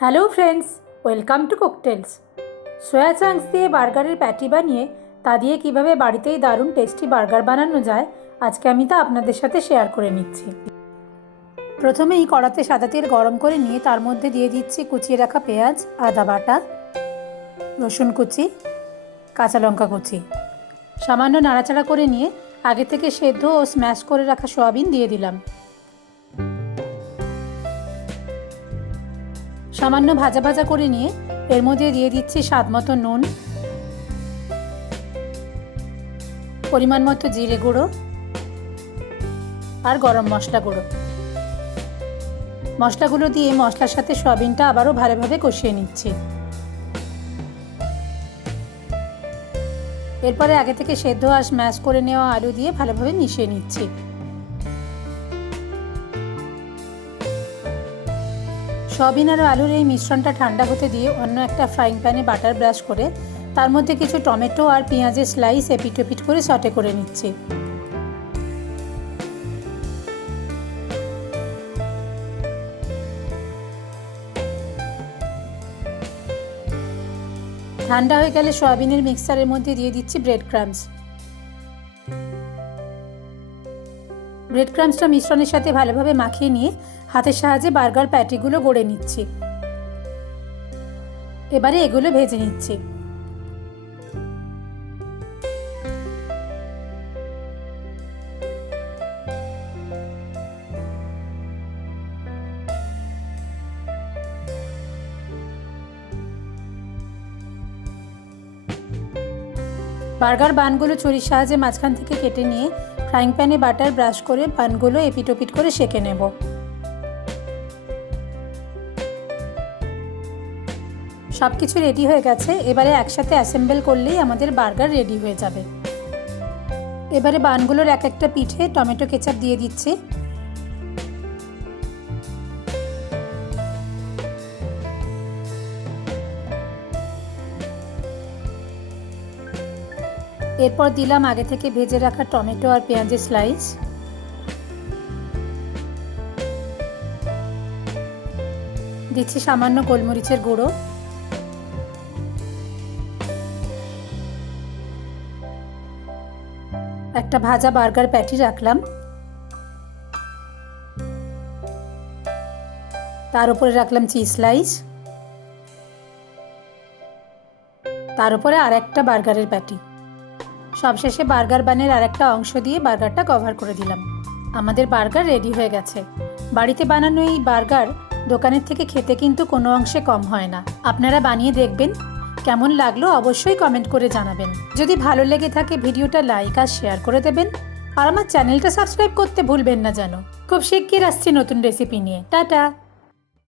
Hello friends, welcome to cocktails. Soya chunks দিয়ে বার্গারের patty বানিয়ে তা দিয়ে কীভাবে বাড়িতেই দারুণ টেস্টি বার্গার বানানো যায় আজকে আমি তা আপনাদের সাথে শেয়ার করে নিচ্ছি। প্রথমেই কড়াতে সাদা তেল গরম করে নিয়ে তার মধ্যে দিয়ে দিচ্ছি কুচিয়ে রাখা পেঁয়াজ, আদা বাটা, রসুন কুচি, কাঁচা লঙ্কা কুচি। সামান্য নাড়াচাড়া করে নিয়ে আগে থেকে সেদ্ধ ও স্ম্যাশ করে রাখা সয়াবিন দিয়ে দিলাম। সামান্য ভাজা ভাজা করে নিয়ে এর মধ্যে দিয়ে দিচ্ছি স্বাদ মতো নুন, পরিমাণ মতো জিরে গুঁড়ো আর গরম মশলা গুঁড়ো। মশলাগুলো দিয়ে মশলার সাথে সয়াবিনটা আবারও ভালোভাবে কষিয়ে নিচ্ছি। এরপরে আগে থেকে সেদ্ধ আর স্ম্যাশ করে নেওয়া আলু দিয়ে ভালোভাবে মিশিয়ে নিচ্ছি। সয়াবিন আর আলুর এই মিশ্রণটা ঠান্ডা হতে দিয়ে অন্য একটা ফ্রাইং প্যানে বাটার ব্রাশ করে তার মধ্যে কিছু টমেটো আর পেঁয়াজের স্লাইস এপিট ওপিট করে সটে করে নিচ্ছি। ঠান্ডা হয়ে গেলে সয়াবিনের মিক্সারের মধ্যে দিয়ে দিচ্ছি ব্রেড ক্রাম্বসটা মিশ্রণের সাথে ভালোভাবে মাখিয়ে নিয়ে হাতের সাহায্যে বার্গার প্যাটিগুলো গড়ে নিচ্ছি। এবারে এগুলো ভেজে নিচ্ছি। বার্গার বানগুলো ছুরির সাহায্যে মাঝখান থেকে কেটে নিয়ে ফ্রাইং প্যানে বাটার ব্রাশ করে বানগুলো এপিট ওপিট করে সেঁকে নেব। সব কিছু রেডি হয়ে গেছে। এবারে একসাথে অ্যাসেম্বল করলেই আমাদের বার্গার রেডি হয়ে যাবে। এবারে বানগুলোর এক একটা পিঠে টমেটো কেচাপ দিয়ে দিচ্ছি। এরপর দিলাম আগে থেকে ভেজে রাখা টমেটো আর পেঁয়াজের স্লাইস। দিচ্ছি সামান্য গোলমরিচের গুঁড়ো, একটা ভাজা বার্গার প্যাটি রাখলাম, তার উপরে রাখলাম চিজ স্লাইস, তার উপরে আর একটা বার্গারের প্যাটি। সবশেষে বার্গার বানের আর একটা অংশ দিয়ে বার্গারটা কভার করে দিলাম। আমাদের বার্গার রেডি হয়ে গেছে। বাড়িতে বানানো এই বার্গার দোকানের থেকে খেতে কিন্তু কোনো অংশে কম হয় না। আপনারা বানিয়ে দেখবেন, কেমন লাগলো অবশ্যই কমেন্ট করে জানাবেন। যদি ভালো লেগে থাকে ভিডিওটা লাইক আর শেয়ার করে দেবেন, আর আমার চ্যানেলটা সাবস্ক্রাইব করতে ভুলবেন না যেন। খুব শিগগির আসছি নতুন রেসিপি নিয়ে। টাটা।